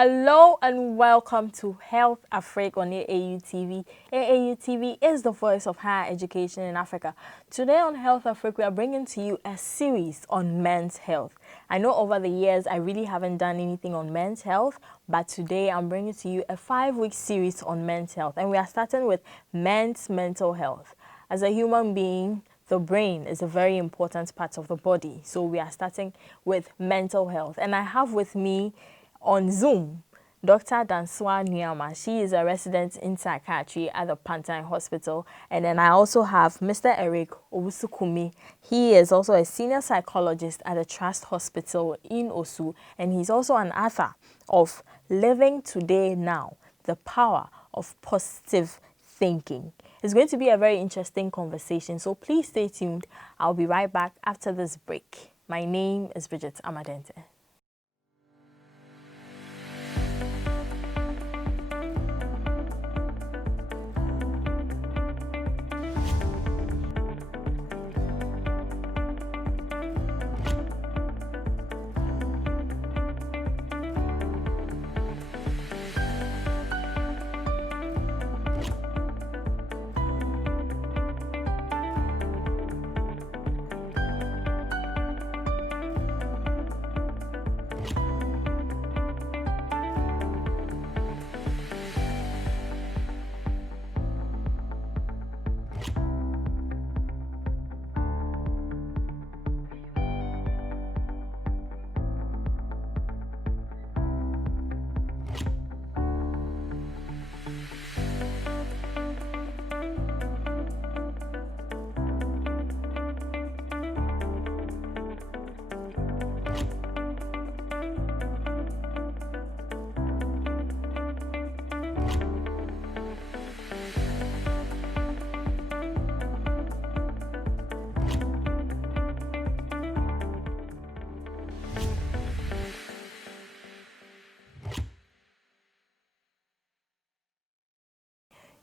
Hello and welcome to HealthAfrik on AAU TV. AAU TV is the voice of higher education in Africa. Today on HealthAfrik, we are bringing to you a series on men's health. I know over the years I really haven't done anything on men's health, but today I'm bringing to you a 5-week series on men's health, and we are starting with men's mental health. As a human being, the brain is a very important part of the body, so we are starting with mental health. And I have with me on Zoom Dr. Dansoah Nuamah. She is a resident in psychiatry at the Pantine Hospital. And then I also have Mr. Howusu Kumi. He is also a senior psychologist at the Trust Hospital in Osu, and he's also an author of Living Today Now, The Power of Positive Thinking. It's going to be a very interesting conversation, so please stay tuned. I'll be right back after this break. My name is Bridget Amadente.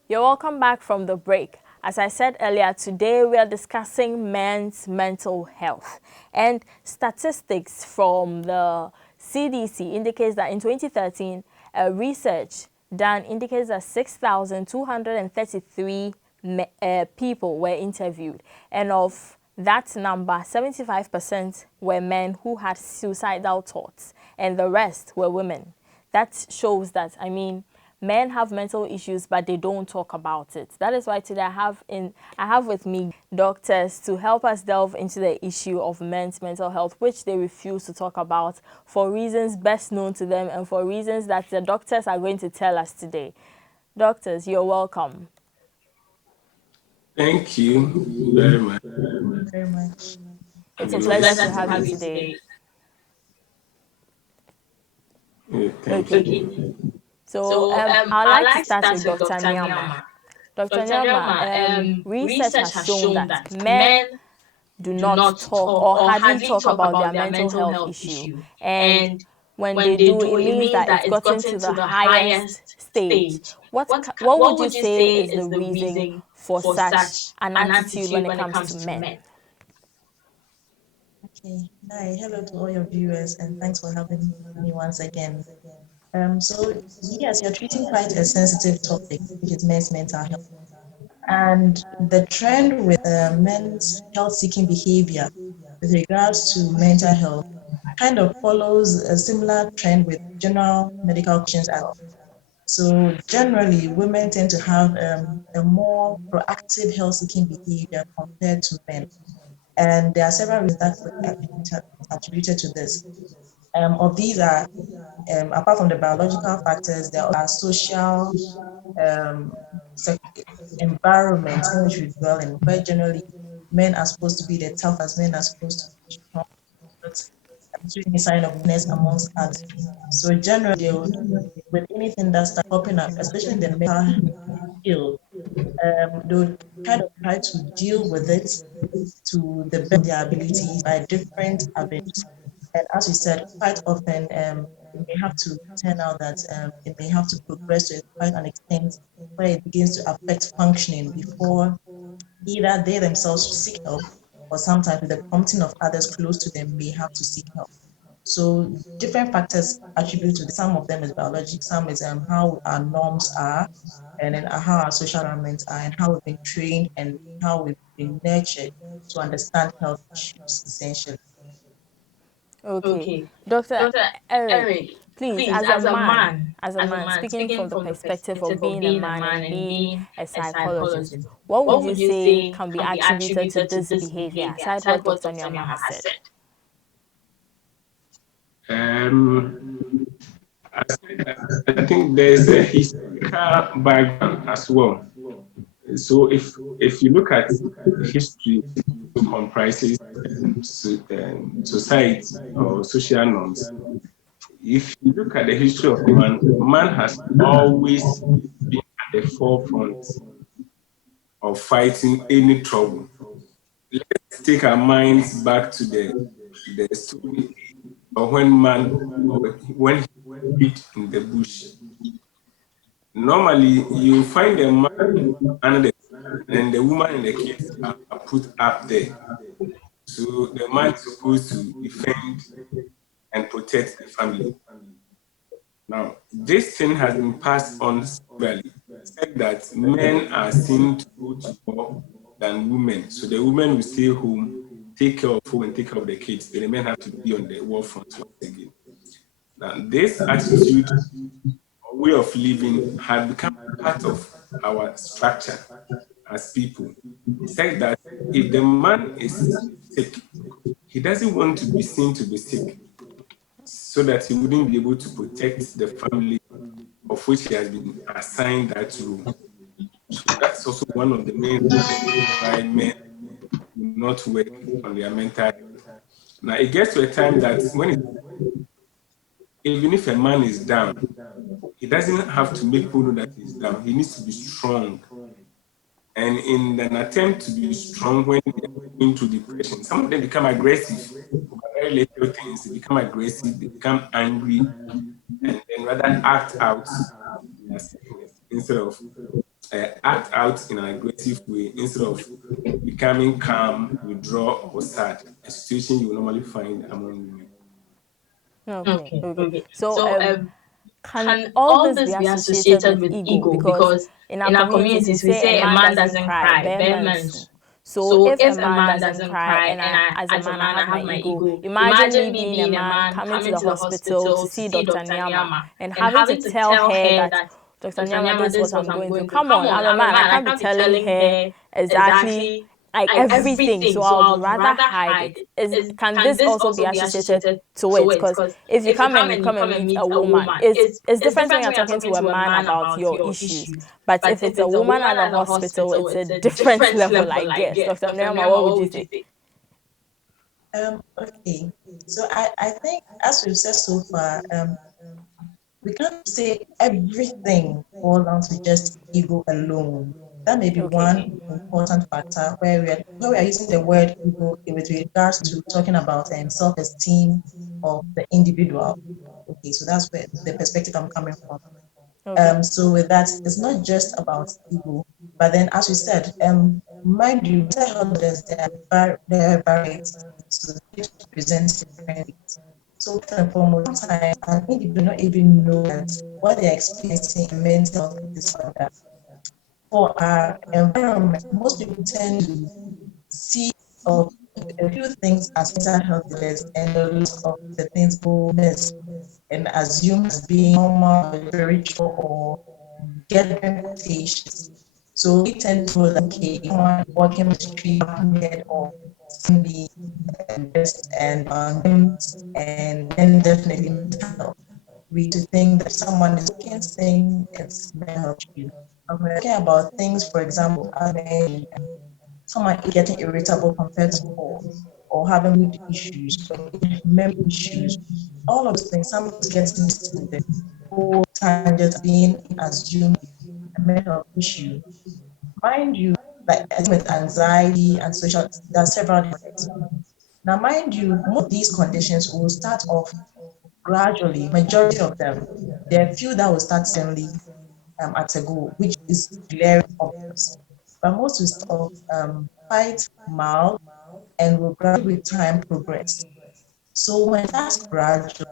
You're welcome back from the break. As I said earlier, today we are discussing men's mental health. And statistics from the CDC indicates that in 2013, research done indicates that 6,233 people were interviewed. And of that number, 75% were men who had suicidal thoughts, and the rest were women. That shows that, men have mental issues, but they don't talk about it. That is why today I have with me doctors to help us delve into the issue of men's mental health, which they refuse to talk about for reasons best known to them and for reasons that the doctors are going to tell us today. Doctors, you're welcome. Thank you very much. It's a pleasure to have you today. Thank you. So I'd like to start with Dr. Nuamah. Dr. Nuamah, research has shown that men do not talk or hardly talk about their mental health issue. And when they do, it means that it's gotten to the highest stage. What would you say is the reason for such an attitude when it comes to men? Okay. Hi, hello to all your viewers, and thanks for having me once again. So yes, you're treating quite a sensitive topic, which is men's mental health. And the trend with men's health-seeking behavior with regards to mental health kind of follows a similar trend with general medical conditions as well. So generally, women tend to have a more proactive health-seeking behavior compared to men. And there are several reasons that could be attributed to this. Of these are, apart from the biological factors, there are social um, environment in which we dwell in, where generally men are supposed to be the toughest, men are supposed to be strong, not showing any sign of weakness amongst others. So generally, they would, with anything that starts popping up, especially in the mental field, they would kind of try to deal with it to the best of their abilities by different avenues. And as we said, quite often it may have to turn out that it may have to progress to quite an extent where it begins to affect functioning before either they themselves seek help or sometimes with the prompting of others close to them may have to seek help. So different factors attribute to this. Some of them is biologic, some is how our norms are, and then how our social environments are, and how we've been trained and how we've been nurtured to understand health issues essentially. Okay. Dr. Eric, please, as a man, speaking from the perspective of being a man and being a psychologist, what would you say can be attributed to this behavior, aside what Dr. Nuamah has said? Um, I think there's a historical background as well. So if you look at history, it comprises society or social norms. If you look at the history of man, man has always been at the forefront of fighting any trouble. Let's take our minds back to the story of when man or when he lived in the bush. Normally, you find a man under the and the woman and the kids are put up there. So the man is supposed to defend and protect the family. Now, this thing has been passed on severally. Said that men are seen to go to war than women. So the women will stay home, take care of home, and take care of the kids. The men have to be on the war front once again. Now, this attitude or way of living had become part of our structure as people. Said that if the man is sick, he doesn't want to be seen to be sick so that he wouldn't be able to protect the family of which he has been assigned that role. So that's also one of the main reasons why men do not work on their mental health. Now it gets to a time that even if a man is down, he doesn't have to make people know that he's down. He needs to be strong. And in an attempt to be strong when they are going through depression, some of them become aggressive. For very little things, they become aggressive, they become angry, and then rather act out their sickness instead of act out in an aggressive way instead of becoming calm, withdraw, or sad, a situation you will normally find among women. Okay, okay. So, can all this be associated with ego? Because in our communities, we say a man doesn't cry, bear man sue. So, if a man doesn't cry, and as a man, I have my ego, imagine me being a man coming to the hospital to see Dr. Nyama and having to tell her that, Dr. Nyama, this is what I'm going through. Come on, I'm a man. I can't be telling her exactly like everything, so I would rather hide it. Can this also be associated to it? Because if you come and meet a woman, it's different when you're talking to a man about your issues. But if it's a woman at the hospital, it's a different level, I guess. Dr. Nema, what would you say? Okay. So I think as we've said so far, we can't say everything boils down to just ego alone. That may be Okay. one important factor where we are using the word ego with regards to talking about self-esteem of the individual. Okay, so that's where the perspective I'm coming from. Okay. So with that, it's not just about ego, but then as we said, mind you, mental health disorders there are varieties, so they present differently. So first and foremost, sometimes an individual not even know that what they're experiencing in mental health disorder. For our environment, most people tend to see of a few things as mental health disorders and the rest of the things go miss and assume as being normal or spiritual or get them quotations. So we tend to like, okay, someone walking the street, head or simply best and then definitely mental health. We to think that someone is looking saying it's mental health issue. And we're talking about things, for example, someone getting irritable compared to or having mood issues, or memory issues, all of those things, some gets missed in the whole time just being assumed a mental health issue. Mind you, like as with anxiety and social, there are several different. Now, mind you, most of these conditions will start off gradually. Majority of them, there are few that will start suddenly at a go, which is glaring obvious. But most will start off quite mild and will gradually with time progress. So when that's gradual,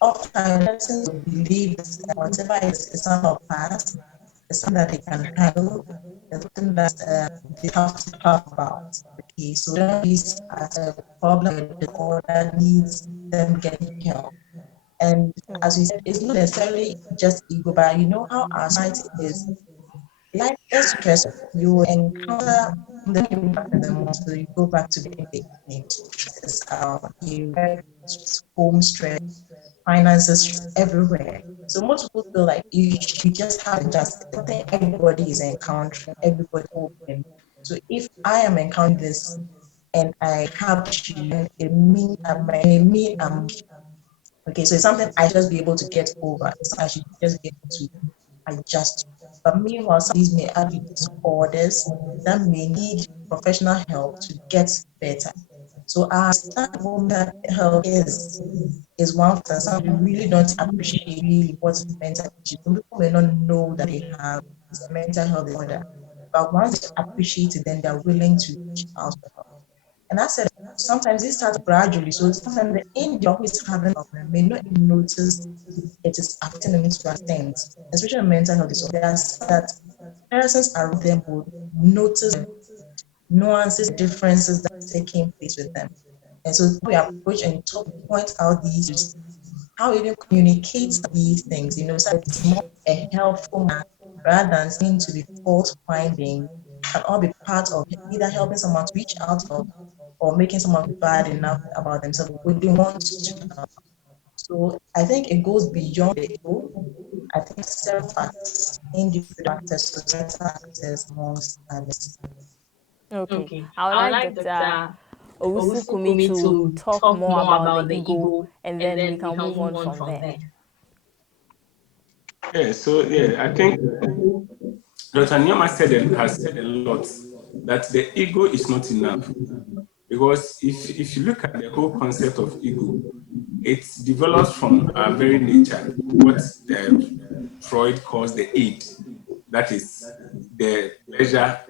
often persons will believe that whatever is something of past, it's something that they can handle, it's something that they have to talk about. Okay, so they don't see it as a problem or disorder that needs them getting help. And as we said, it's not necessarily just ego, but you know how our society is. Life is stressful. You encounter the impact in the morning, so you go back to the evening. Stresses you home stress, finances stress everywhere. So most people feel like you just have to just something everybody is encountering, everybody open. So if I am encountering this and I have issues, then it mean I'm okay. So it's something I just be able to get over. It's something I should just be able to adjust. But meanwhile, some of these may have disorders that may need professional help to get better. So our understanding of what mental health is one factor. Some people really don't appreciate really what mental issue. Some people may not know that they have this mental health disorder. But once they appreciate it, then they're willing to reach out for help. And I said sometimes it starts gradually. So sometimes the individual who is having a problem may not even notice it is affecting them to an extent, especially mental health disorder. There are some that persons around them will notice the nuances, differences that are taking place with them. And so we approach and talk, point out these issues, how we even communicate these things, so it's more a helpful manner rather than seem to be fault finding, can all be part of either helping someone to reach out or making someone feel bad enough about themselves when they want to help. So I think it goes beyond the ego. I think several factors, individual factors, societal factors, amongst others. Okay, Okay, I would I would like like Dr. Dr. Owusu Howusu Kumi Kumi to to talk talk more more about the about the ego, ego, and and then we then we can can move move on on from from there. there. Yeah, so yeah, I think Dr. Nuamah has said a lot that the ego is not enough. Because if you look at the whole concept of ego, it develops from our very nature, what Freud calls the id. That is the pleasure,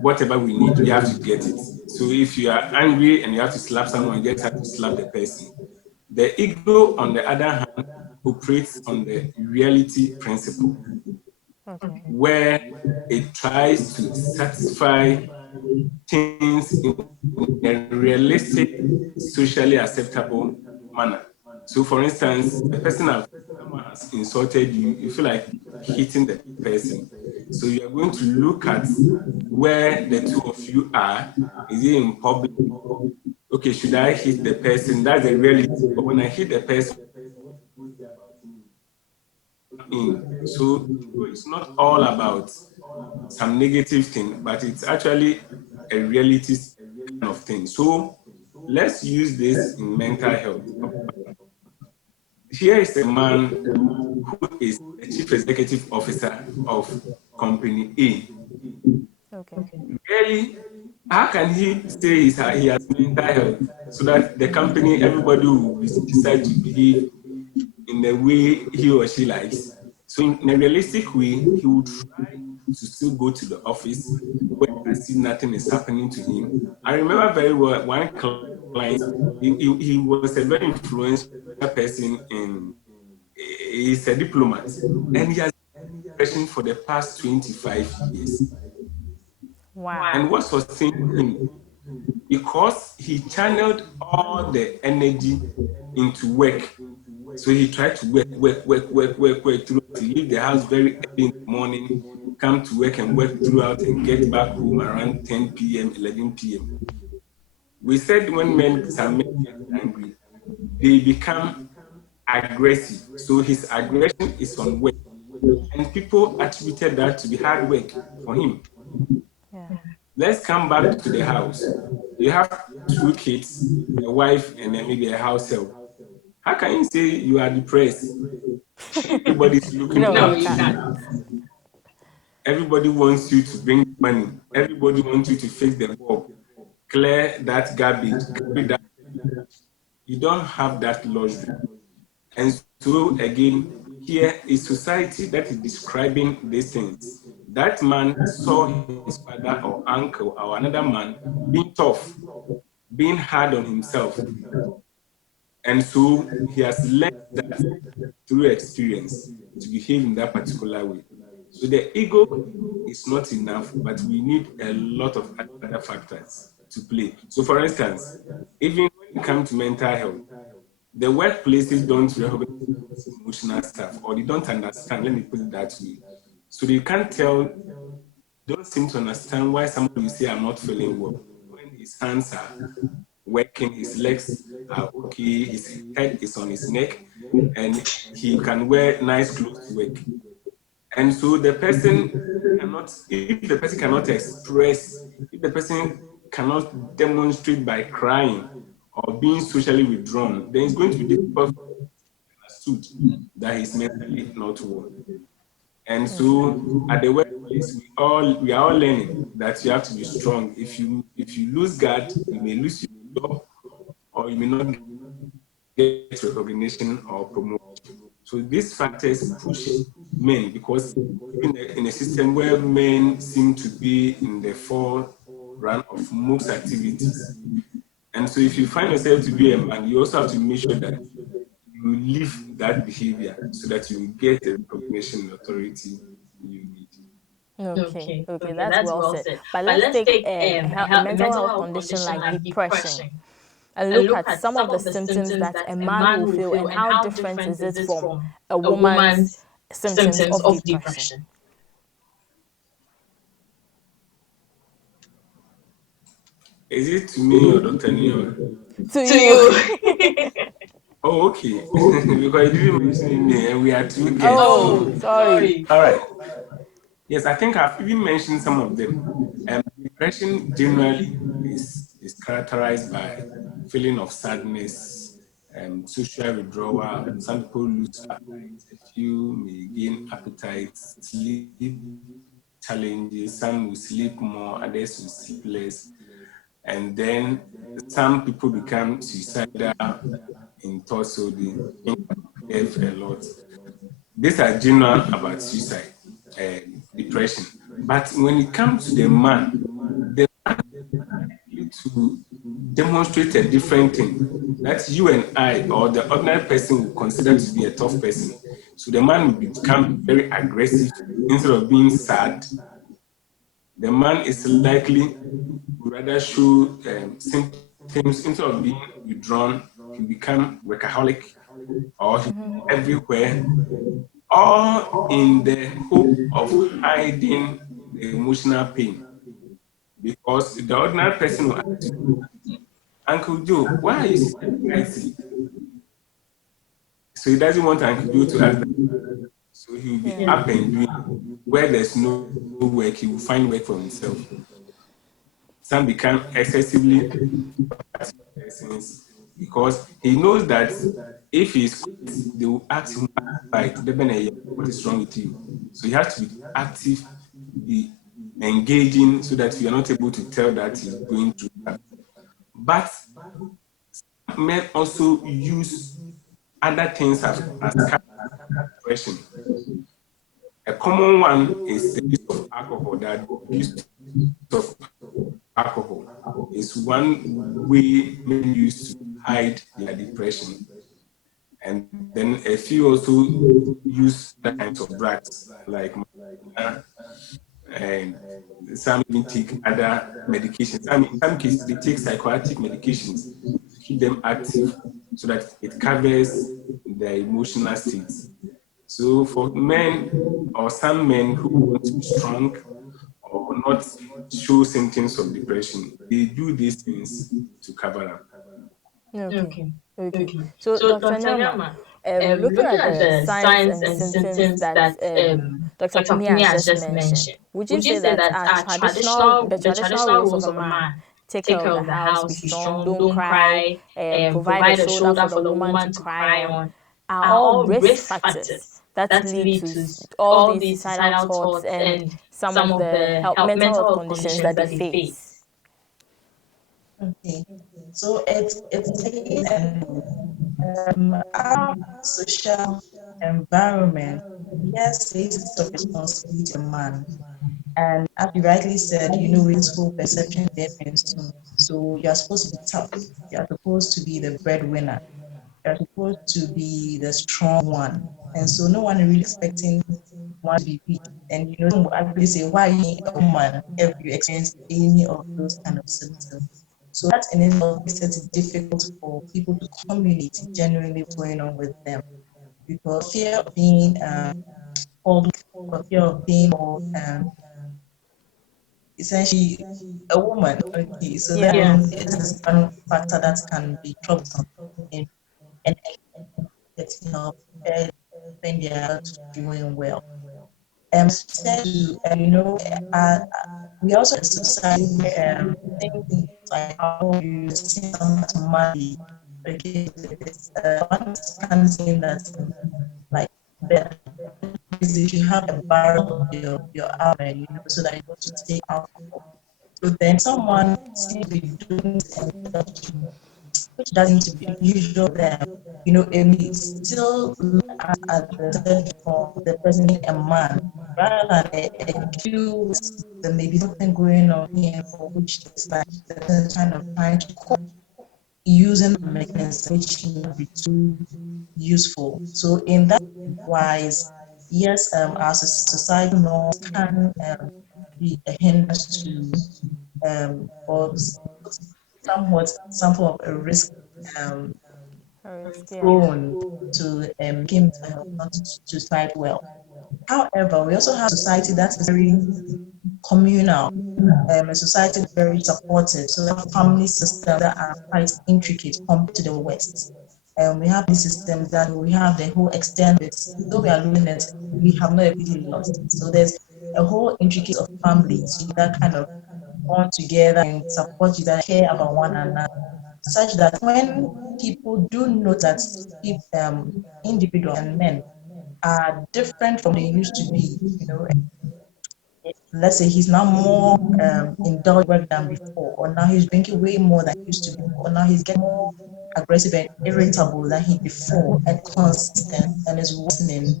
whatever we need, we have to get it. So if you are angry and you have to slap someone, you just have to slap the person. The ego, on the other hand, operates on the reality principle, Okay. where it tries to satisfy things in a realistic, socially acceptable manner. So, for instance, someone has insulted you, you feel like hitting the person. So, you are going to look at where the two of you are. Is it in public? Okay, should I hit the person? That's the reality. But when I hit the person, in. So it's not all about some negative thing, but it's actually a reality kind of thing. So let's use this in mental health. Here is a man who is the chief executive officer of company A. Okay. Really, how can he say he has mental health so that the company, everybody will decide to behave in the way he or she likes? So in a realistic way, he would try to still go to the office where as if nothing is happening to him. I remember very well one client, he was a very influential person he's a diplomat, and he has been depression for the past 25 years. Wow. And what sustained him? Because he channeled all the energy into work. So he tried to work throughout. He leave the house very early in the morning, come to work and work throughout and get back home around 10 p.m., 11 p.m. We said when some men get angry, they become aggressive. So his aggression is on work. And people attributed that to be hard work for him. Yeah. Let's come back to the house. You have two kids, a wife, and then maybe a house help. How can you say you are depressed? Everybody's looking No, No, you up you to can't. you. can't. Everybody wants you to bring money. Everybody wants you to fix the bulb, clear that garbage, carry that. You don't have that luxury. And so, again, here is society that is describing these things. That man saw his father or uncle or another man being tough, being hard on himself. And so he has learned that through experience to behave in that particular way. So the ego is not enough, but we need a lot of other factors to play. So, for instance, even when it comes to mental health, the workplaces don't recognize emotional stuff, or they don't understand. Let me put it that way. So they can't tell, don't seem to understand why somebody will say, I'm not feeling well. When his hands are working, his legs are okay, his head is on his neck, and he can wear nice clothes to work. And so the person cannot, if the person cannot express, if the person cannot demonstrate by crying or being socially withdrawn, then it's going to be difficult for him to understood that he's mentally not well. And so at the workplace, we are all learning that you have to be strong. If you lose guard, you may lose your job, or you may not get recognition or promotion. So these factors push men, because in a system where men seem to be in the forefront of most activities. And so if you find yourself to be a man, you also have to make sure that you live that behavior so that you get the recognition and authority you need. Okay, okay, that's well said. But let's take a mental health condition like depression and look at some of the symptoms that a man will feel and how different is it from a woman's symptoms of depression. Is it to me or Dr. Newman? To you. Oh, okay. Because you didn't mention me, and we are two guests. Oh, So, sorry. all right. Yes, I think I've even mentioned some of them. Depression generally is characterized by feeling of sadness, social withdrawal. Some people lose appetite. A few may gain appetite, sleep challenges. Some will sleep more, others will sleep less. And then some people become suicidal in thoughts, so they think about death a lot. These are general about suicide, depression. But when it comes to the man, the likely to demonstrate a different thing that you and I, or the ordinary person, will consider to be a tough person. So the man will become very aggressive instead of being sad. The man is likely to rather show symptoms instead of being withdrawn. He become workaholic, or he everywhere, all in the hope of hiding the emotional pain. Because the ordinary person will ask you, Uncle Joe, why are you sleeping lightly? So he doesn't want Uncle Joe to ask that. So he will be up and doing. Where there's no work, he will find work for himself. Some become excessively persons because he knows that if he's quiet, they will ask him right, what is wrong with you? So he has to be active, be engaging so that you are not able to tell that he's going through that. But men also use other things as depression. A common one is the use of alcohol. That use of alcohol is one way men use to hide their depression. And then a few also use that kinds of drugs like marijuana, and some even take other medications. In some cases, they take psychoactive medications to keep them active so that it covers their emotional states. So for men, or some men who want to be strong or not show symptoms of depression, they do these things to cover up. Okay, okay. So, Dr. Nyama, looking at the signs and symptoms that Dr. Kumi has just mentioned, would you say that the traditional roles of a man, take care of the house, be strong, don't cry, provide a shoulder for the woman to cry on, are all risk factors that lead to all these suicidal thoughts and some of the mental health conditions that they face? Okay, so it's again our social environment, yes, places of responsibility on man. And as you rightly said, with this whole perception there being soon. So you're supposed to be tough. You're supposed to be the breadwinner. You're supposed to be the strong one. And so no one is really expecting one to be weak. And some will actually say, why are you a woman if you experience any of those kind of symptoms? So that in itself makes it difficult for people to communicate genuinely what's going on with them. Because fear of being called weak, or fear of being called essentially a woman. Okay, so that Yeah. is one factor that can be troublesome in and getting help when they are not doing well. Said to uh, we also have a society where things like how you see someone's money. Okay, it's one can say that like the is if you have a barrel of your alcohol, so that you want to take alcohol. So then someone seems to be doing this, which doesn't seem to be usual there. And we still look at the search for the person being a man rather than a cue. There may be something going on here for which it's like the person is kind of trying to cope using the mechanism which may be too useful. So in that wise, yes, our societal norms can be a hindrance to or somewhat some form of a risk um, Risk, yeah. prone to making mental health not to thrive well. However, we also have society that is very communal, a society that's very supportive. So we have family systems that are quite intricate compared to the West. We have these systems that we have the whole extended, though we are losing it, we have not really lost it. So there's a whole intricate of families that kind of bond together and support you, that care about one another, such that when people do know that individuals and men are different from they used to be, let's say he's now more indulgent work than before, or now he's drinking way more than he used to before, or now he's getting more aggressive and irritable than he before, and consistent and is worsening.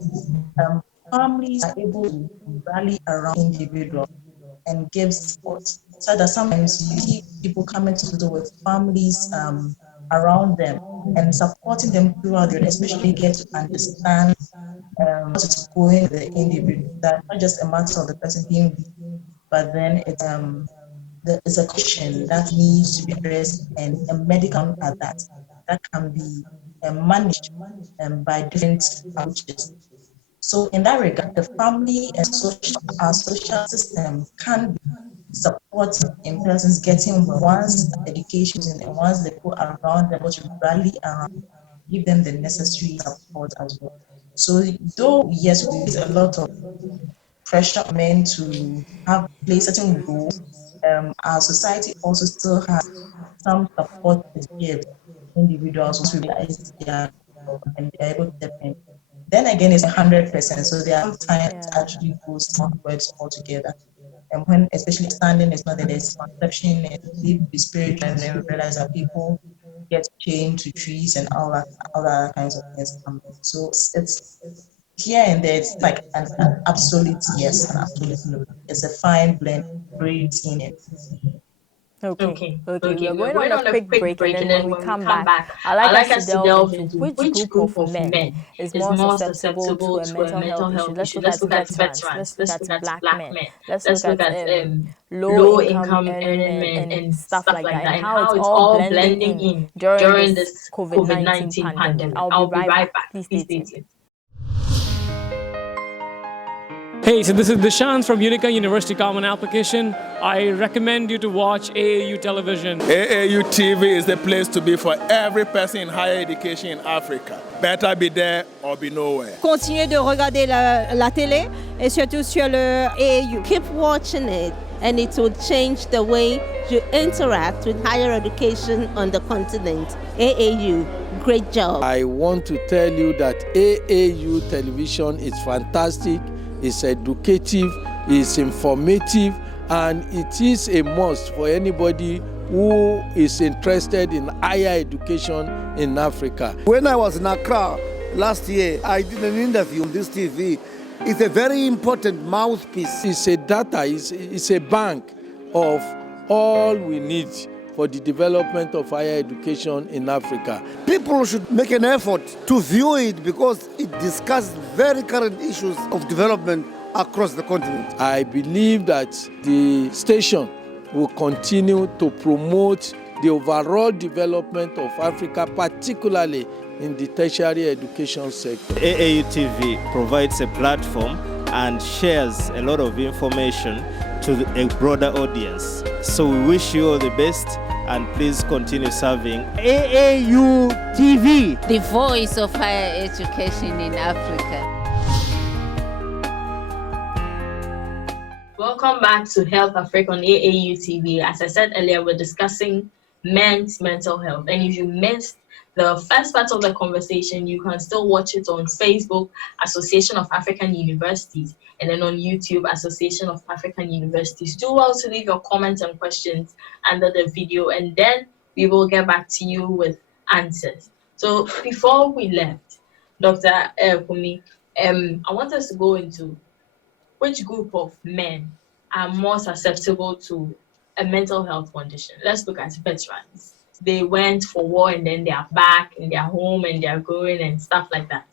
Um, Families are able to rally around individuals and give support. So that sometimes you see people coming to hospital with families around them and supporting them throughout the, especially get to understand what is going with the individual. That's not just a matter of the person being weak, but then it's a question that needs to be addressed, and a medical at that can be managed by different approaches. So in that regard, the family and our social system can be supportive in persons getting well once education and once they go around them to rally around, give them the necessary support as well. So though yes, we use a lot of pressure on men to have play certain roles, our society also still has some support to give individuals who realize they are and they're able to step in. Then again, it's 100%. So there are some times it Yeah. actually goes towards altogether. And when especially standing is not that there's conception and deep spiritual, and then we realize that people get chained to trees and all that other kinds of things come in. So it's here and there, it's like an absolute yes and absolute no. It's a fine blend, great in it. Okay, Okay, okay. okay. We're We're going going on a on a quick quick break, and break, and then when then we when we come come back, back, I'd like I'd us like to us to delve delve into into which which group group of of men men is is more more susceptible to susceptible a to a mental mental health issue. health Let's issue. look Let's at look at veterans. veterans. Let's look Let's at look at black black men. men. Let's look Let's look at at low low income income earning earning men men and and stuff stuff like that, like and that, and how it's how it's all all blending blending in in during during this this COVID-19 COVID-19 pandemic. pandemic. I'll be I'll be right right back. back. Please stay Please stay tuned. tuned. Hey, so this is Dishant from Unica University Common Application. I recommend you to watch AAU television. AAU TV is the place to be for every person in higher education in Africa. Better be there or be nowhere. Continuez de regarder la télé et surtout sur le AAU. Keep watching it, and it will change the way you interact with higher education on the continent. AAU, great job. I want to tell you that AAU television is fantastic, it's educative, it's informative, and it is a must for anybody who is interested in higher education in Africa. When I was in Accra last year, I did an interview on this TV. It's a very important mouthpiece. It's a data, it's a bank of all we need for the development of higher education in Africa. People should make an effort to view it because it discusses very current issues of development across the continent. I believe that the station will continue to promote the overall development of Africa, particularly in the tertiary education sector. AAU TV provides a platform and shares a lot of information to a broader audience. So we wish you all the best and please continue serving AAU TV, the voice of higher education in Africa. Welcome back to HealthAfrik on AAU TV. As I said earlier, we're discussing men's mental health. And if you missed the first part of the conversation, you can still watch it on Facebook, Association of African Universities, and then on YouTube, Association of African Universities. Do well to leave your comments and questions under the video, and then we will get back to you with answers. So before we left, Dr. Kumi, I want us to go into which group of men are more susceptible to a mental health condition. Let's look at veterans. They went for war and then they are back in their home and they are going and stuff like that.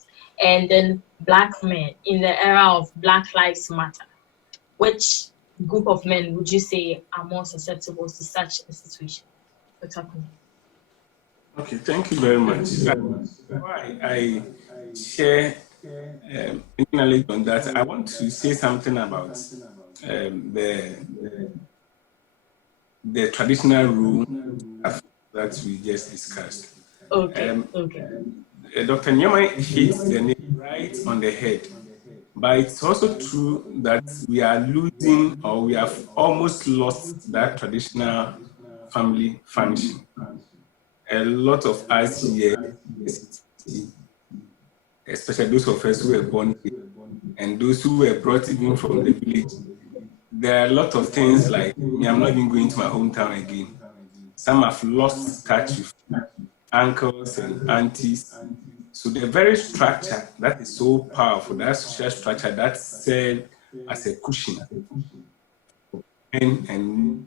And then Black men in the era of Black Lives Matter. Which group of men would you say are more susceptible to such a situation? Dr. Kumi. Okay, thank you very much. Before I share knowledge on that, I want to say something about the traditional rule that we just discussed. Okay. Dr. Nuamah hit the nail right on the head, but it's also true that we are losing, or we have almost lost, that traditional family function. A lot of us here, especially those of us who were born here and those who were brought even from the village, there are a lot of things like, I'm not even going to my hometown again. Some have lost touch with uncles and aunties. So the very structure that is so powerful, that social structure that serves as a cushion for men and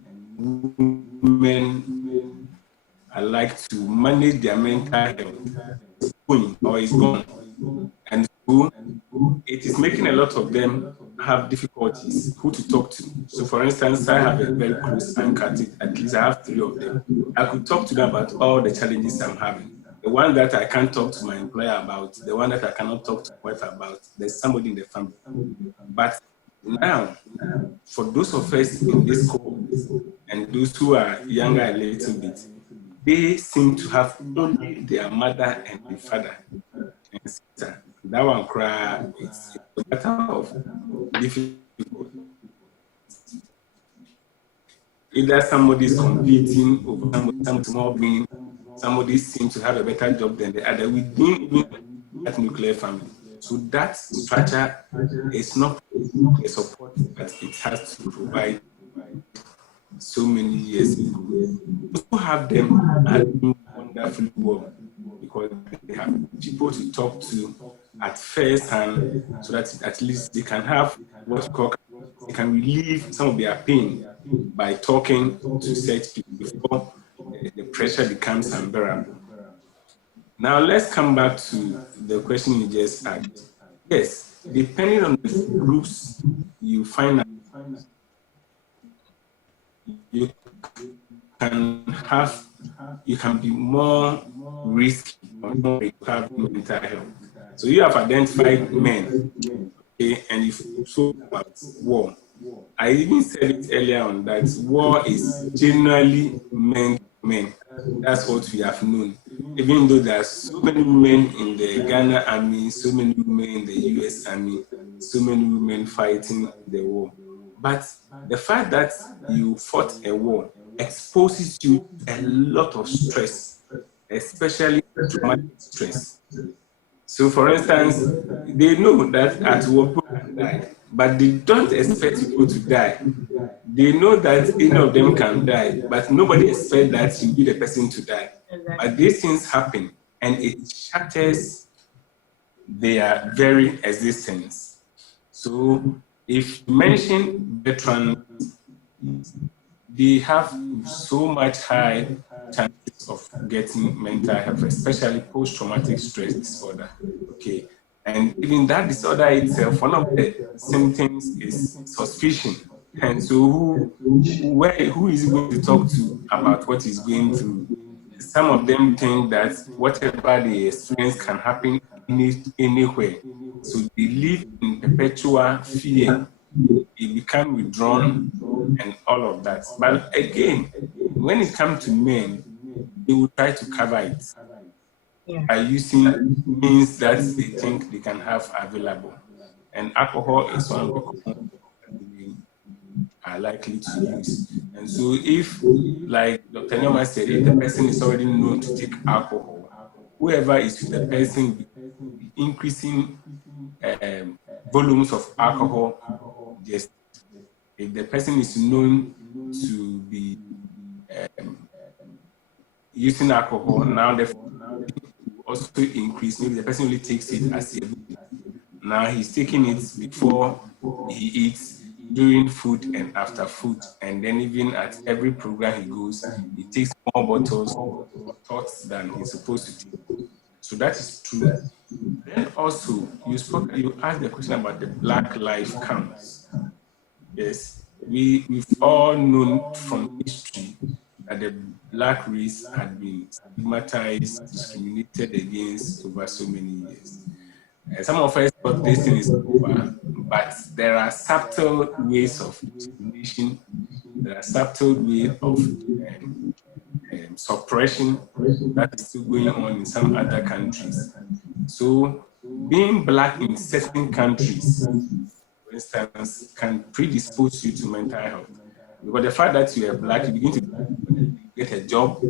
women alike to manage their mental health, or is gone. And so it is making a lot of them have difficulties who to talk to. So for instance, I have a very close uncle, at least I have 3 of them. I could talk to them about all the challenges I'm having. The one that I can't talk to my employer about, the one that I cannot talk to my wife about, there's somebody in the family. But now, for those of us in this cohort and those who are younger a little bit, they seem to have only their mother and their father and sister. That one cry, it's a matter of difficult. Either somebody is competing over some small being, somebody seems to have a better job than the other within even that nuclear family. So that structure is not a support that it has to provide so many years ago. Those who have them are doing wonderfully well because they have people to talk to at first hand, so that at least they can have what we call, they can relieve some of their pain by talking to such people before the pressure becomes unbearable. Now let's come back to the question you just asked. Yes, depending on the groups you find out, you can be more risky or more having mental health. So you have identified men, okay, and you spoke about war. I even said it earlier on that war is generally men to men. That's what we have known. Even though there are so many women in the Ghana army, so many women in the US army, so many women fighting the war. But the fact that you fought a war exposes you to a lot of stress, especially traumatic stress. So, for instance, they know that at war people can die, but they don't expect people to die. They know that any of them can die, but nobody expects that you be the person to die. Exactly. But these things happen, and it shatters their very existence. So, if you mention veterans, they have so much high chances of getting mental health, especially post-traumatic stress disorder. Okay, and even that disorder itself, one of the symptoms is suspicion. And so, who is he going to talk to about what he's going through? Some of them think that whatever they experience can happen anywhere. So they live in perpetual fear. They become withdrawn and all of that. But again, when it comes to men, they will try to cover it by using means that they think they can have available. And alcohol is one of the common we are likely to use. And so if, like Dr. Nuamah said, if the person is already known to take alcohol, whoever is with the person will be increasing volumes of alcohol. Just if the person is known to be using alcohol, now the also increase. Maybe the person only takes it as a now he's taking it before he eats, during food and after food, and then even at every program he goes, he takes more bottles or thoughts than he's supposed to take. So that is true. Then also you asked the question about the Black life counts. Yes, we've all known from history that the Black race had been stigmatized, discriminated against over so many years. Some of us thought this thing is over, but there are subtle ways of discrimination, there are subtle ways of suppression that is still going on in some other countries. So being Black in certain countries, for instance, can predispose you to mental health. Because the fact that you are Black, you begin to get a job,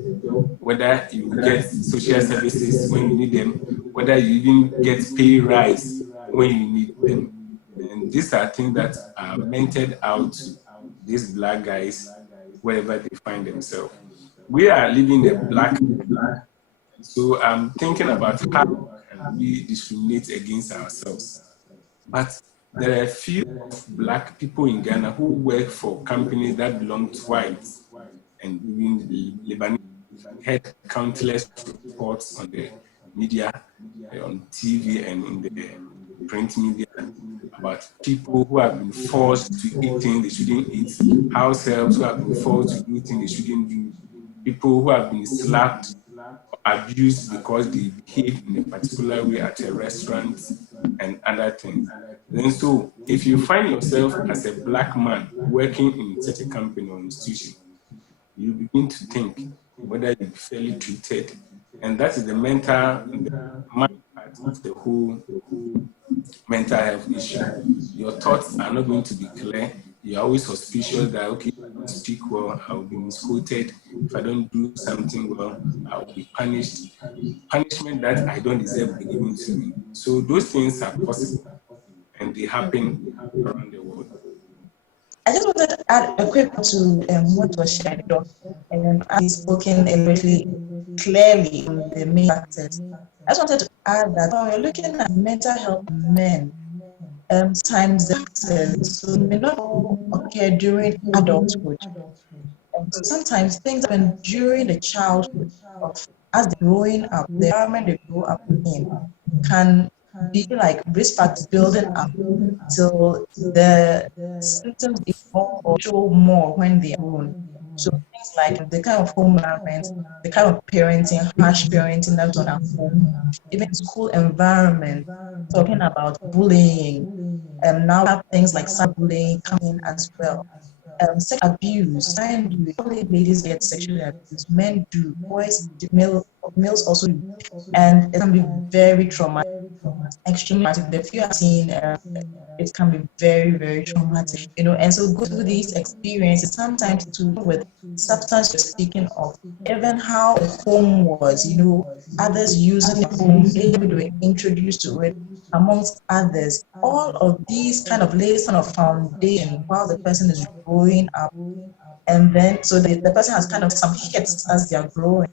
whether you get social services when you need them, whether you even get pay rise when you need them. And these are things that are meted out to these Black guys wherever they find themselves. We are living a Black life. So I'm thinking about how can we discriminate against ourselves. But there are a few of Black people in Ghana who work for companies that belong to whites, and even the Lebanese had countless reports on the media, on TV and in the print media about people who have been forced to eat things they shouldn't eat, house helps who have been forced to do things they shouldn't do, people who have been slapped or abused because they behave in a particular way at a restaurant and other things. And so if you find yourself as a Black man working in such a company or institution, you begin to think whether you're fairly treated. And that is the mind part of the whole mental health issue. Your thoughts are not going to be clear. You're always suspicious that, okay, if I don't speak well, I will be misquoted. If I don't do something well, I will be punished. Punishment that I don't deserve will be given to me. So those things are possible, and they happen around the world. I just wanted to add a quick to what was shared, and I've spoken a little clearly on the main factors. I just wanted to add that when we're looking at mental health in men, sometimes the factors so may not occur during adulthood. Sometimes things happen during the childhood of as they're growing up, the environment they grow up in can be like risk factors building up till the symptoms evolve or show more when they are grown. So things like the kind of home environment, the kind of parenting, harsh parenting that's done at home, even school environment, talking about bullying, now have things like cyberbullying coming as well. Sex abuse, and only ladies get sexually abused, men do, boys, males also do, and it can be very traumatic, extremely traumatic. The few I've seen, it can be very, very traumatic, and so go through these experiences sometimes to do with substance you're speaking of, even how the home was, others using the home, maybe they were introduced to it, amongst others. All of these kind of lays kind of foundation while the person is growing up. And then, so the person has kind of some hits as they're growing,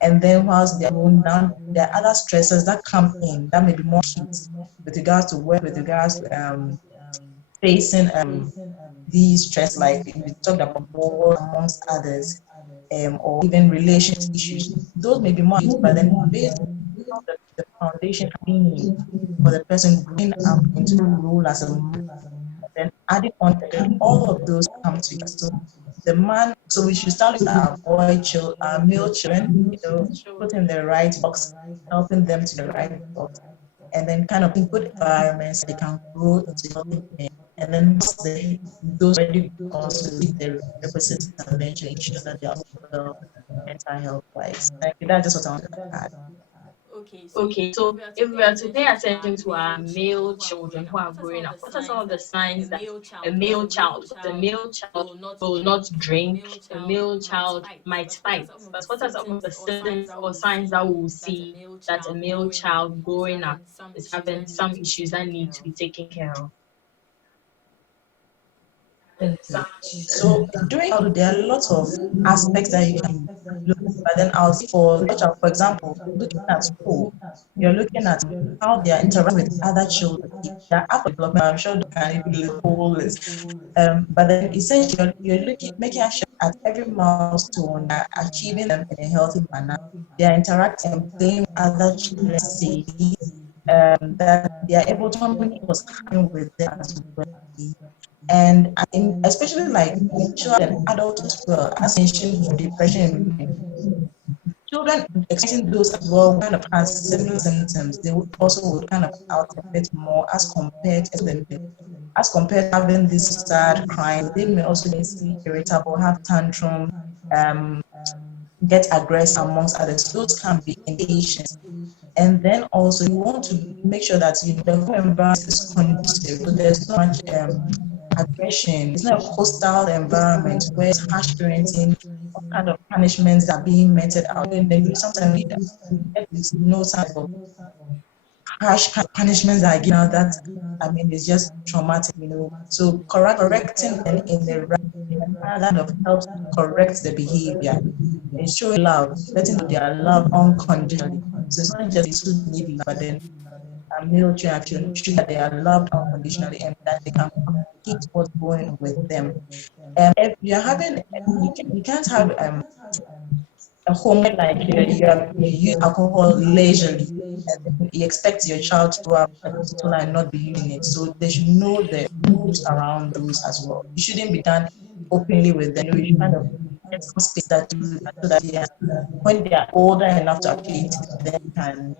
and then whilst they're growing down, there are other stresses that come in that may be more heat with regards to work, with regards to facing these stress, like we talked about war amongst others, or even relationship issues. Those may be more acute, but then based on how the foundation has been for the person growing up into the role as a man, then adding on to it, all of those come together. So the man, so we should start with our our male children, put in the right box, helping them to the right box, and then kind of in good environments they can grow into healthy men. And then once those ready also with the requisite intervention, ensure that they are well mental health wise. That's just what I want to add. Okay, so if we are to pay attention to our male children who are growing up, what are some of the signs that a male child, because a male child will not drink, a male child might fight, but what are some of the symptoms or signs that we will see that a male child growing up is having some issues that need to be taken care of? So during childhood, there are lots of aspects that you can look at, but then I'll see for example, looking at school, you're looking at how they are interacting with other children. If they're up for development, I'm sure they can even live a whole list. But then essentially, you're looking, making sure at every milestone they're achieving them in a healthy manner. They are interacting and playing with other children safely, that they are able to communicate what's happening with them as well. And especially like with children and adults as well, as mentioned for depression in women, children experiencing those as well kind of has similar symptoms. They would kind of out a bit more as compared to having this sad crying. They may also be easily irritable, have tantrum, um, get aggressive amongst others. Those can be indications. And then also you want to make sure that the whole environment is conducive, so there's not much aggression. It's not a hostile environment where it's harsh parenting, what kind of punishments are being meted out. And then sometimes you get no type of harsh punishments that are given out that, I mean, it's just traumatic, So correcting them in the right kind of helps correct the behavior and showing love, letting them know they are loved unconditionally. So it's not just these who need love, but then male children show that they are loved unconditionally and that they can communicate what's going on with them. If you're having, you can't have a home where like you use alcohol leisurely and you expect your child to grow up and not be using it. So they should know the rules around those as well. It shouldn't be done openly with them. You should kind of get some space so that when they are older enough to actually they can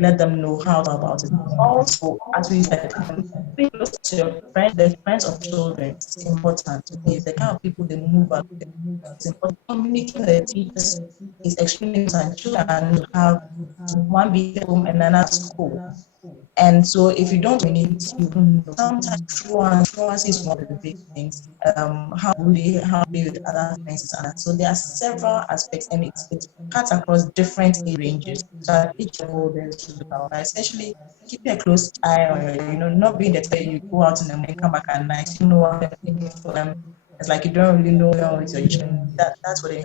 let them know how about it. Also, as we said, being close to your friends, the friends of children is important. Okay, the kind of people they move up with. It's important. Communicating with the teachers is extremely important. Children have one big home and another school. And so if you don't communicate, you don't know. Sometimes truancy is one of the big things. How they with other things and that. So there are several aspects and it cuts across different age ranges. So each level there should look out. Especially keeping a close eye on it, not being that way you go out in the morning, come back at night, you know what they're thinking for them. It's like you don't really know what's with your children. That's what it is.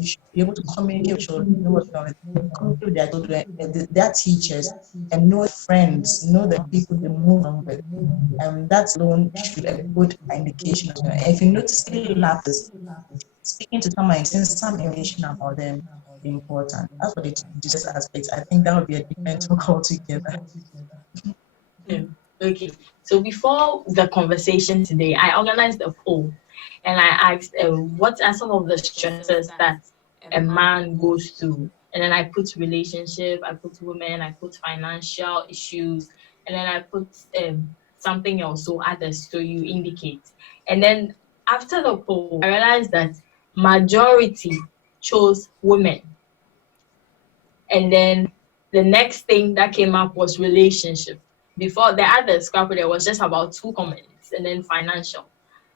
You should be able to communicate with children, know what's going on, communicate with their children, their teachers, and know friends, know the people they move on with. That alone should be a good indication of them. If you notice any lapses, speaking to someone and saying some information about them is important. That's what it just aspects. I think that would be a different talk altogether. Okay, so before the conversation today, I organized a poll and I asked what are some of the stresses that a man goes through, and then I put relationship, I put women, I put financial issues, and then I put something else, so others, so you indicate. And then after the poll, I realized that majority chose women, and then the next thing that came up was relationship. Before the other scrapper, there was just about 2 comments, and then financial.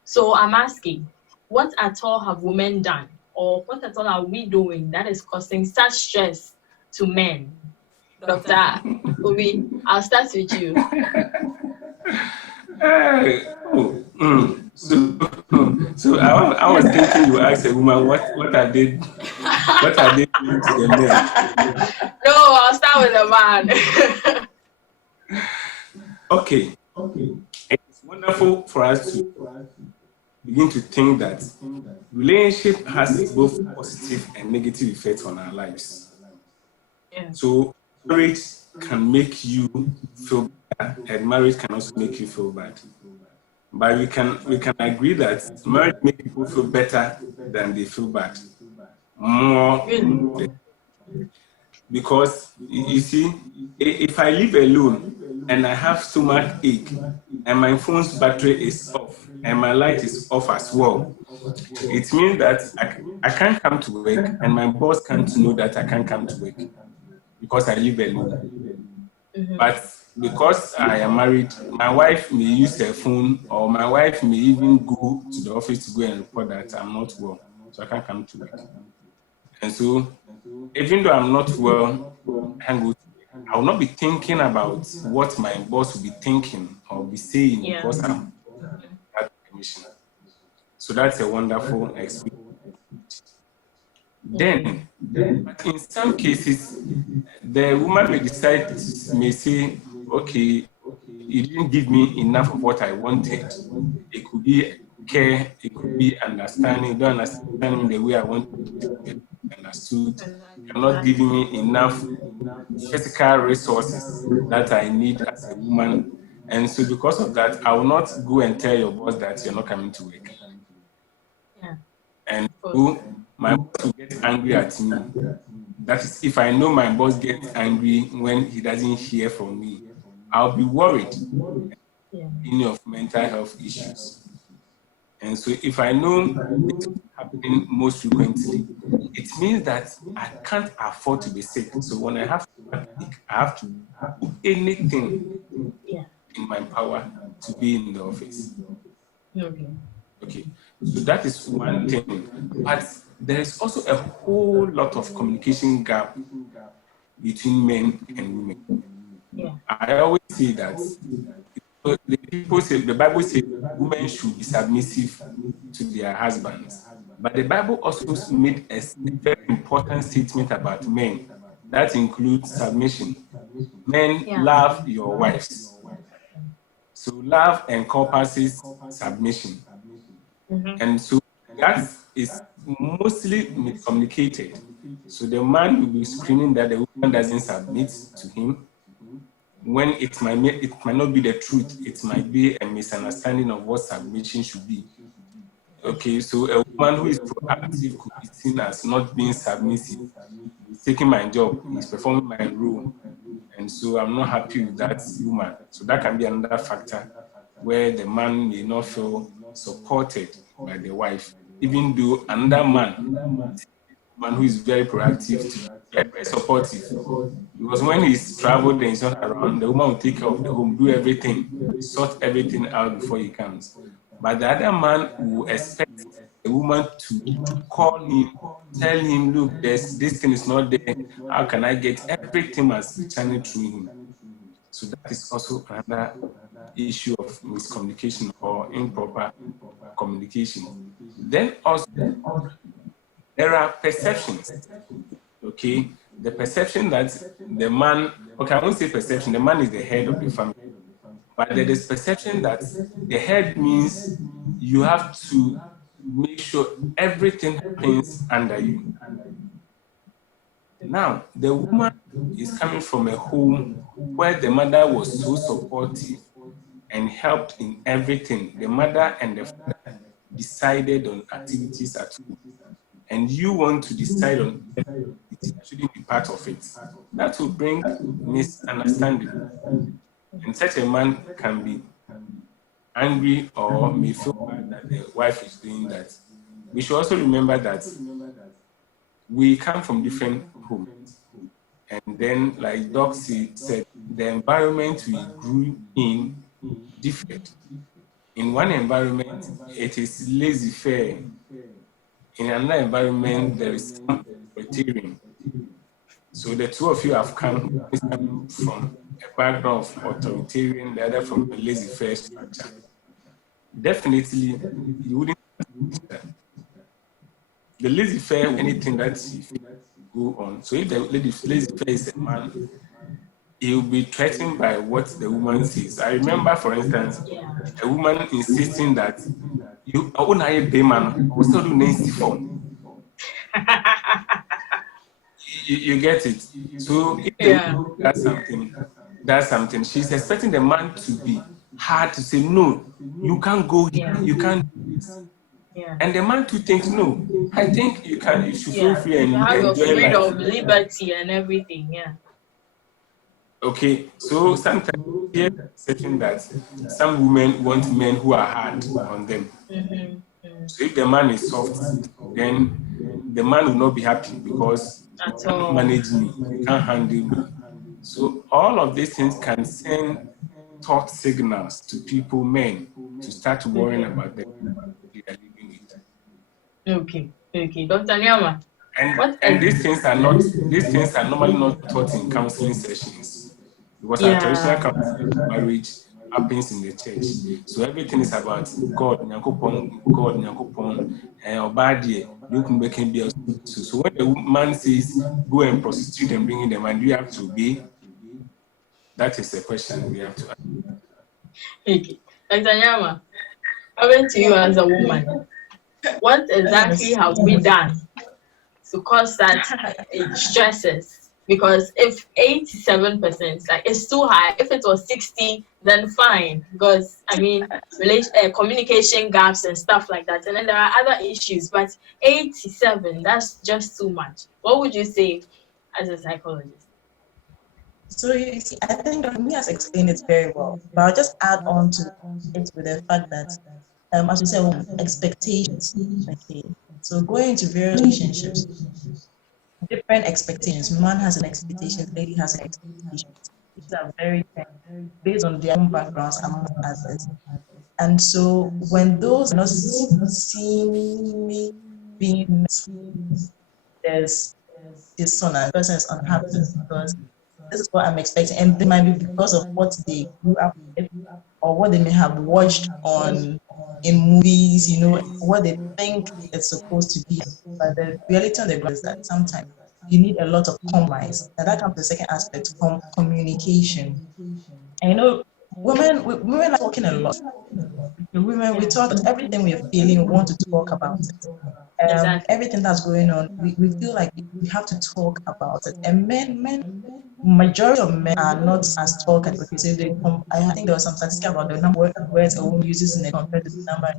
So I'm asking, what at all have women done, or what at all are we doing that is causing such stress to men? Dr. Obi, I'll start with you. So I was thinking you asked a woman what are they doing to the men? No, I'll start with a man. Okay. It's wonderful for us to begin to think that relationship has both positive and negative effects on our lives. So marriage can make you feel better, and marriage can also make you feel bad. But we can agree that marriage makes people feel better than they feel bad. More. Because you see, if I live alone and I have stomach ache and my phone's battery is off and my light is off as well, it means that I can't come to work and my boss can't know that I can't come to work because I live alone. But because I am married, my wife may use her phone, or my wife may even go to the office to go and report that I'm not well, so I can't come to work. And so, even though I'm not well, I will not be thinking about what my boss will be thinking or be saying because I'm at permission. So that's a wonderful experience. Then, but in some cases, the woman may say, okay, you didn't give me enough of what I wanted. It could be care, it could be understanding. You don't understand me the way I want to be understood. You're not giving me enough physical resources that I need as a woman. And so because of that, I will not go and tell your boss that you're not coming to work. And so my boss will get angry at me. That is, if I know my boss gets angry when he doesn't hear from me, I'll be worried of mental health issues. And so if I know this is happening most frequently, it means that I can't afford to be sick. So when I have to do anything in my power to be in the office. Okay. So that is one thing. But there is also a whole lot of communication gap between men and women. I always say that the Bible says women should be submissive to their husbands. But the Bible also made a very important statement about men that includes submission. Men, love your wives. So love encompasses submission. And so that is mostly miscommunicated. So the man will be screaming that the woman doesn't submit to him, when it might not be the truth. It might be a misunderstanding of what submission should be. Okay, so a woman who is proactive could be seen as not being submissive. He's taking my job, he's performing my role, and so I'm not happy with that woman. So that can be another factor where the man may not feel supported by the wife, even though another man who is very proactive, very supportive. Because when he's traveled and he's not around, the woman will take care of the home, do everything, sort everything out before he comes. But the other man will expect the woman to call him, tell him, look, this thing is not there. How can I get everything as channeled through him? So that is also another issue of miscommunication or improper communication. Then also, there are perceptions. Okay, the perception that the man, okay, I won't say perception, the man is the head of the family. But there is perception that the head means you have to make sure everything happens under you. Now, the woman is coming from a home where the mother was so supportive and helped in everything. The mother and the father decided on activities at home. And you want to decide on it shouldn't be part of it. That will bring misunderstanding. And such a man can be angry or may feel bad that the wife is doing that. We should also remember that we come from different homes. And then, like Doc said, the environment we grew in different. In one environment, it is laissez-faire. In another environment, there is some authoritarian. So the two of you have come from a background of authoritarian, the other from a laissez-faire structure. Definitely, you wouldn't. The laissez-faire, anything that you go on. So if the laissez-faire is a man, he'll be threatened by what the woman says. I remember, for instance, a woman insisting that you own a payment or so do phone. You get it. So if the woman does something, she's expecting the man to be hard to say no. You can't go here. You can't do this. And the man too thinks no. I think you can. You should feel free and You have your enjoy life. freedom, liberty, and everything. Yeah. Okay. So sometimes hear the perception that some women want men who are hard on them. So if the man is soft, then the man will not be happy because you can't manage me, you can't handle me. So all of these things can send thought signals to people, men, to start worrying about them they are living with. Okay, Dr. Nuamah. And these things are normally not taught in counseling sessions because our traditional counseling of marriage happens in the church. So everything is about God, Nyakopon, Obadie, so when the man says go and prostitute and bring in the man, do you have to obey? That is the question we have to ask. Okay. Dr. Nuamah, coming to you as a woman, what exactly have we done to cause that stresses? Because if 87%, like, it's too high. If it was 60, then fine. Because I mean, communication gaps and stuff like that. And then there are other issues. But 87, that's just too much. What would you say as a psychologist? So you see, I think Dr. Mia has explained it very well. But I'll just add on to it with the fact that, as we said, expectations. Okay. So going into various relationships, different expectations. Man has an expectation, lady has an expectation. These are very different based on their own backgrounds among others. And so when those are not seemingly being met, there's dissonance. The person is unhappy because this is what I'm expecting. And it might be because of what they grew up with or what they may have watched in movies, what they think it's supposed to be. But the reality on the ground is that sometimes you need a lot of compromise. And that comes to the second aspect, communication. And women are talking a lot. Women, we talk about everything we're feeling, we want to talk about it. Everything that's going on, we feel like we have to talk about it. And majority of men are not as talkative. Okay, so I think there was some statistic about the number of words a woman uses in a compared to the number a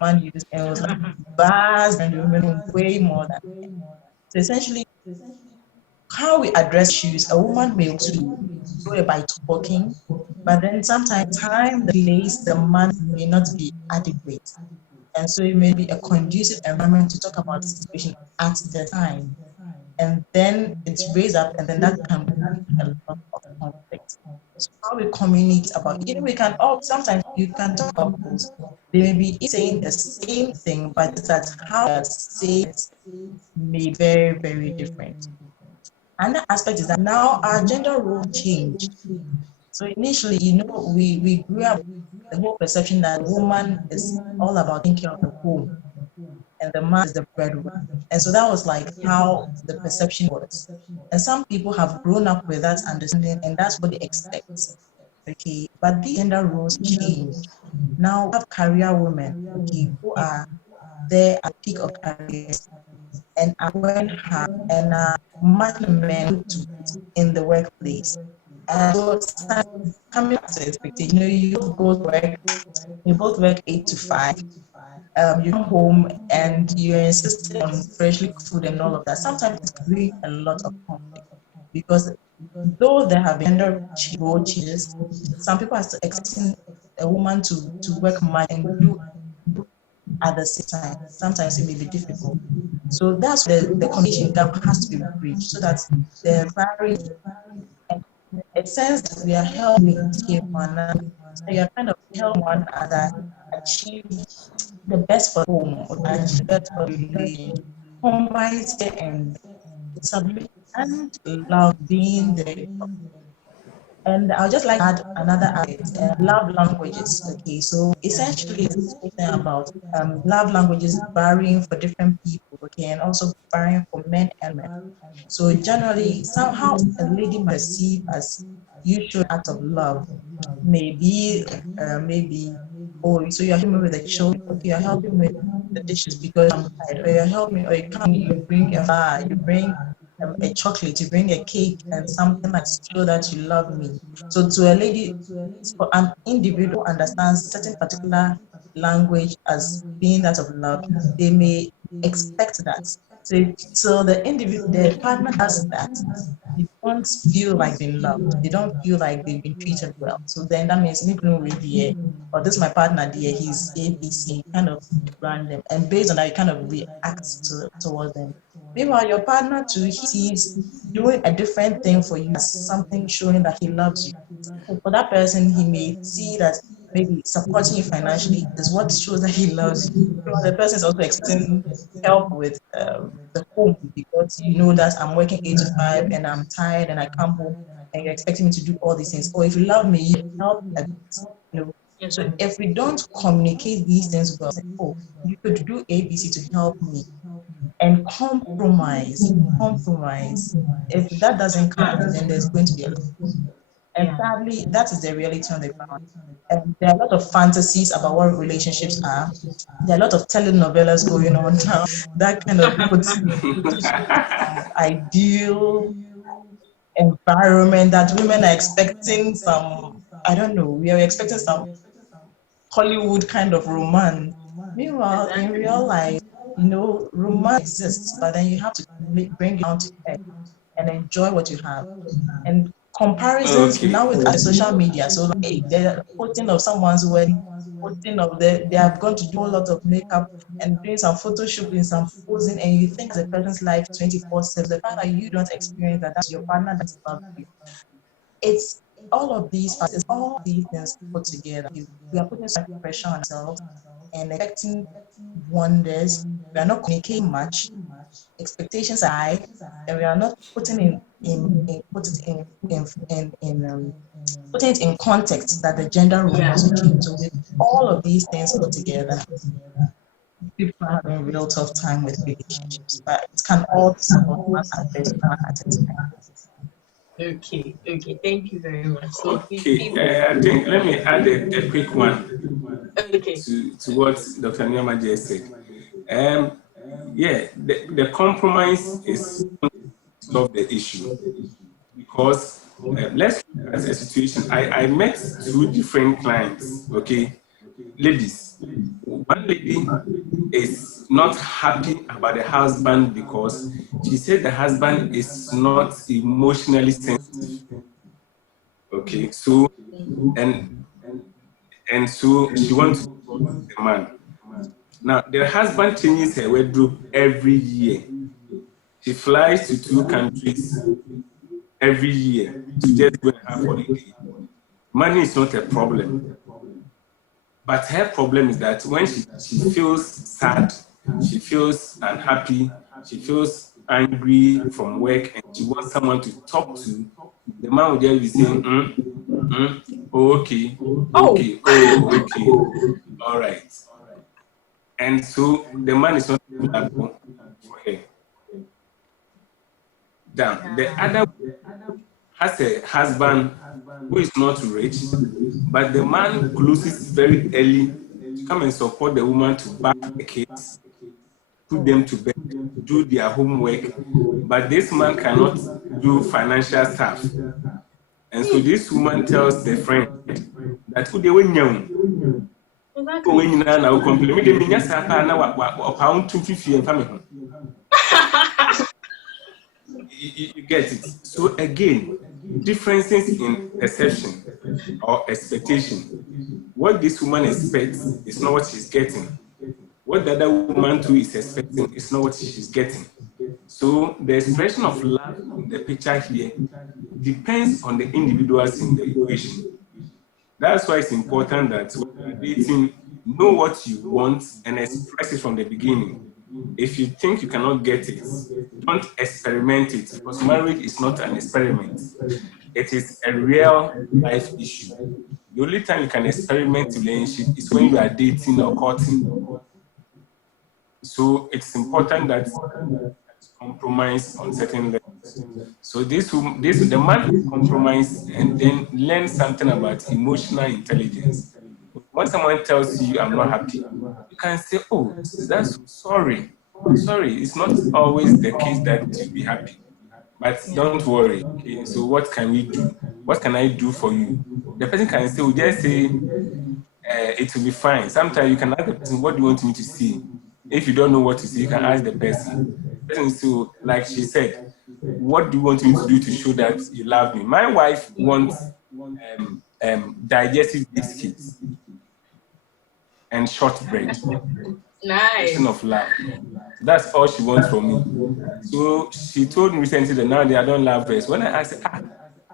man uses, and it was like vast and women way more than men. So essentially, how we address issues, a woman may also do it by talking, but then sometimes time, the place, the man may not be adequate. And so it may be a conducive environment to talk about the situation at the time. And then it's raised up, and then that can bring a lot of conflict. So how we communicate about it, we can sometimes you can talk about those. They may be saying the same thing, but that's how they say it may be very, very different. Another aspect is that now our gender role changed. So initially, we grew up the whole perception that the woman is all about taking care of the home and the man is the breadwinner. And so that was like how the perception was. And some people have grown up with that understanding, and that's what they expect. Okay, but these gender roles change. Now we have career women, okay, who are there at the peak of careers and are wearing hard and are much men in the workplace. And so coming up to expectation, you both work 8 to 5. You come home and you're insisting on freshly cooked food and all of that. Sometimes it's creating a lot of conflict because though there have been gender role changes, some people are still expecting a woman to work much and do at the same time. Sometimes it may be difficult. So that's where the communication gap has to be bridged so that the marriage, it says that we are helping one another. So you're kind of helping one another achieve the best for home or achieve the best for the relationship. Combine and submit and love being there. And I'll just like to add another aspect, love languages. Okay, so essentially it's talking about love languages varying for different people, okay, and also varying for men and women. So generally, somehow a lady might perceive as you show act of love, maybe, oh, so you're helping me with the children, okay, you're helping me with the dishes because I'm tired, or you're helping me, or you bring a flower, you bring a chocolate, you bring a cake and something that show that you love me. So to a lady, for an individual understands certain particular language as being that of love, they may expect that. So the individual, the partner does that, they don't feel like being loved. They don't feel like they've been treated well. So then that means me really, or this is my partner dear, he's ABC, kind of random. And based on that, you kind of react towards them. Meanwhile, your partner too, he sees doing a different thing for you as something showing that he loves you. So for that person, he may see that maybe supporting you financially is what shows that he loves you. So the person is also expecting help with the home because you know that I'm working 8 to 5 and I'm tired and I come home and you're expecting me to do all these things. Or if you love me, you help a bit. You know. So if we don't communicate these things well, say, oh, you could do ABC to help me and compromise. If that doesn't come in, then there's going to be a lot. And sadly, that is the reality on the ground. And there are a lot of fantasies about what relationships are. There are a lot of telenovelas going on now. That kind of puts ideal environment that women are expecting some, I don't know, we are expecting some Hollywood kind of romance. Meanwhile, in real life, romance exists, but then you have to bring it down to earth and enjoy what you have. And comparisons Okay. now with the social media, so like, hey, they're posting of someone's wedding, posting of they have gone to do a lot of makeup and doing some photo shooting, some posing, and you think the person's life 24/7. The fact that you don't experience that, that's your partner that's above you. It's all of these factors, all these things put together. We are putting some pressure on ourselves and expecting wonders. We are not communicating much. Expectations are high, and we are not putting putting it in context that the gender role also changed. So with all of these things put together, people are having a real tough time with relationships, but it can all be solved one aspect, one at a time. Okay, thank you very much. So Okay, I think let me add a quick one okay. to what Dr. Nuamah just said. Yeah, the compromise is to solve the issue because let's look at a situation. I met two different clients, okay, ladies. One lady is not happy about the husband because she said the husband is not emotionally sensitive. Okay, so and so she wants to talk to the man. Now the husband changes her wardrobe every year. She flies to 2 countries every year to just go and have holiday. Money is not a problem. But her problem is that when she feels sad, she feels unhappy, she feels angry from work, and she wants someone to talk to, the man will just be saying, oh, okay, okay, oh, okay, all right. And so the man is not available for her. Down. The other has a husband who is not rich, but the man closes very early to come and support the woman to bath the kids, put them to bed, do their homework, but this man cannot do financial stuff. And so this woman tells the friend that who they win young. You get it. So again, differences in perception or expectation. What this woman expects is not what she's getting. What the other woman too is expecting is not what she's getting. So the expression of love in the picture here depends on the individuals in the equation. That's why it's important that when you're dating, know what you want and express it from the beginning. If you think you cannot get it, don't experiment it because marriage is not an experiment. it is a real life issue. The only time you can experiment relationship is when you are dating or courting. So it's important that compromise on certain levels. So the man who compromise and then learn something about emotional intelligence. When someone tells you I'm not happy, you can say, oh, that's sorry. Sorry, it's not always the case that you'll be happy. But don't worry. Okay, so what can we do? What can I do for you? The person can say, oh, just say, it will be fine. Sometimes you can ask the person, what do you want me to see? If you don't know what to see, you can ask the person. The person so, like she said, what do you want me to do to show that you love me? My wife wants digestive biscuits and shortbread. Nice. Of love. That's all she wants from me. So she told me recently that now I don't love her. So when I said,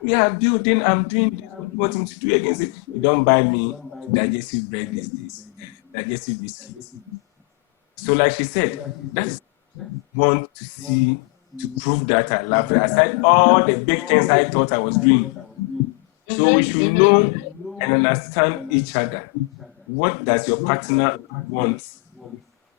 we are building, I'm doing this, what do you want me to do against it? You don't buy me digestive bread these days, digestive biscuits. So like she said, that's want to see, to prove that I love her, aside all the big things I thought I was doing. So we should know and understand each other. What does your partner want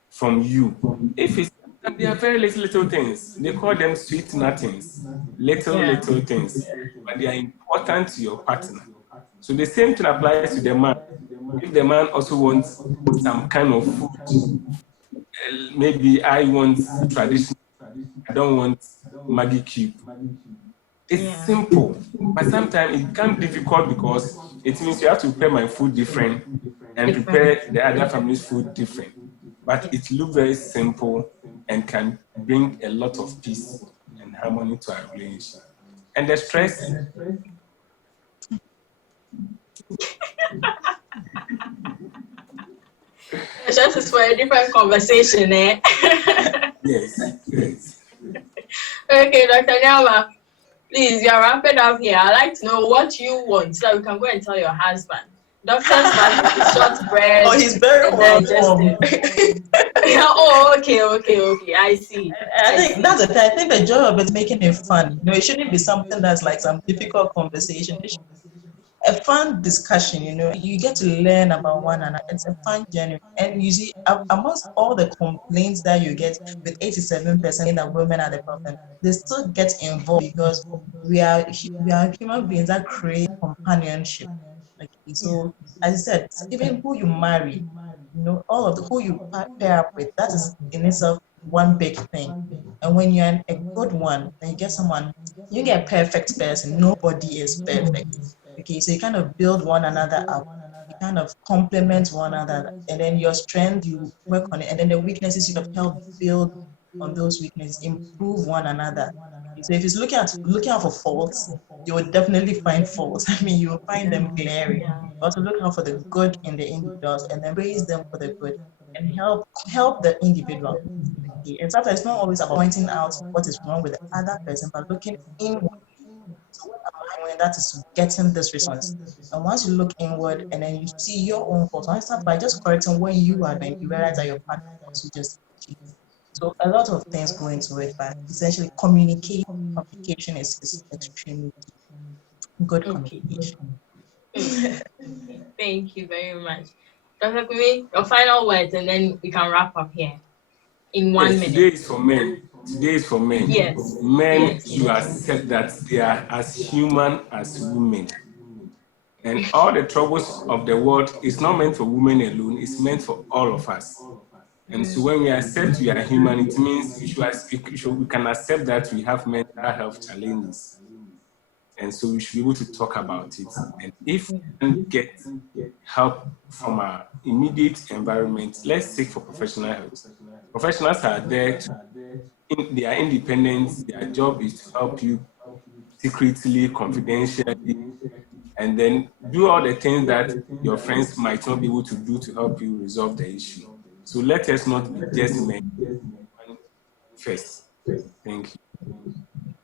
from you? If it's, they are very little things. They call them sweet nothings, little things, but they are important to your partner. So the same thing applies to the man. If the man also wants some kind of food, maybe I want traditional, I don't want Maggie cube. It's simple, but sometimes it becomes difficult because it means you have to prepare my food different and prepare the other family's food different. But it looks very simple and can bring a lot of peace and harmony to our relationship. And the stress. Stress is for a different conversation, eh? Yes. Okay, Dr. Nuamah, please, you're wrapping up here. I'd like to know what you want so that we can go and tell your husband. Doctor's value shortbread. Oh, he's very welcome. Oh, okay. I see. I think that's the thing. I think the joy of it making it fun. It shouldn't be something that's like some difficult conversation. It should be a fun discussion. You get to learn about one another. It's a fun journey. And you see, amongst all the complaints that you get, with 87% that women are the problem, they still get involved because we are human beings that crave companionship. Okay, so as I said, even who you marry, all of who you pair up with, that is in itself one big thing. And when you're a good one, then you get someone, you get a perfect person. Nobody is perfect. Okay, so you kind of build one another up. You kind of complement one another, and then your strength, you work on it, and then the weaknesses, you have help build on those weaknesses, improve one another. So if it's looking out for faults, you will definitely find faults. I mean, you will find them glaring. Also look out for the good in the individuals and then praise them for the good and help the individual. Okay. And sometimes it's not always about pointing out what is wrong with the other person, but looking inward. So what am I doing that is getting this response? And once you look inward and then you see your own faults, once start by just correcting what you are doing, you realize that your partner also just cheated. So a lot of things go into it, but essentially communication is extremely good communication. Thank you very much. Dr. Kumi, your final words and then we can wrap up here in 1 minute. Today is for men. Yes. Men should accept that they are as human as women. And all the troubles of the world is not meant for women alone, it's meant for all of us. And so when we accept we are human, it means we can accept that we have mental health challenges. And so we should be able to talk about it. And if we can get help from our immediate environment, let's seek for professional help. Professionals are there, they are independent, their job is to help you secretly, confidentially, and then do all the things that your friends might not be able to do to help you resolve the issue. So let us not be just men first. Thank you.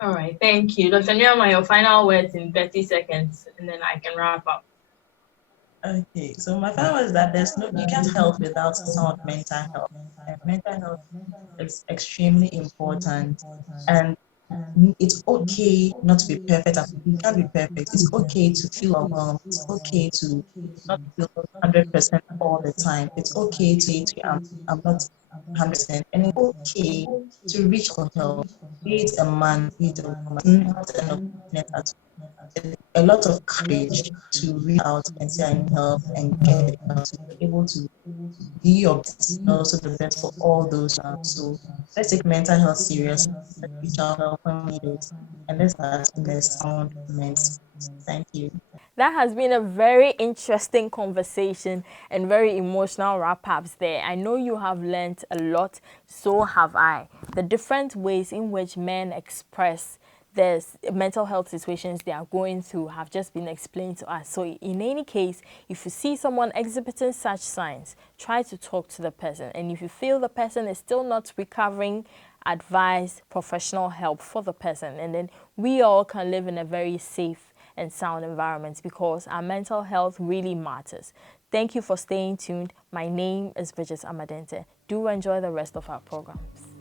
All right, thank you. Dr. Nuamah, your final words in 30 seconds, and then I can wrap up. Okay, so my final word is that you can't help without sound mental health. And mental health is extremely important. And it's okay not to be perfect. You can't be perfect. It's okay to feel overwhelmed. It's okay to not feel 100% all the time. It's okay to say I'm not 100%, and it's okay to reach for help. Be it a man, be it a woman, not an opinion at all. A lot of courage to reach out and say I need help and get help, to be able to be your best, and also the best for all those around. So let's take mental health seriously. Let's reach out help when we need it, and let's start in a sound men's. Thank you. That has been a very interesting conversation and very emotional wrap-ups there. I know you have learned a lot, so have I. The different ways in which men express the mental health situations they are going through have just been explained to us. So in any case, if you see someone exhibiting such signs, try to talk to the person. And if you feel the person is still not recovering, advise professional help for the person. And then we all can live in a very safe and sound environment, because our mental health really matters. Thank you for staying tuned. My name is Bridget Amadente. Do enjoy the rest of our programs.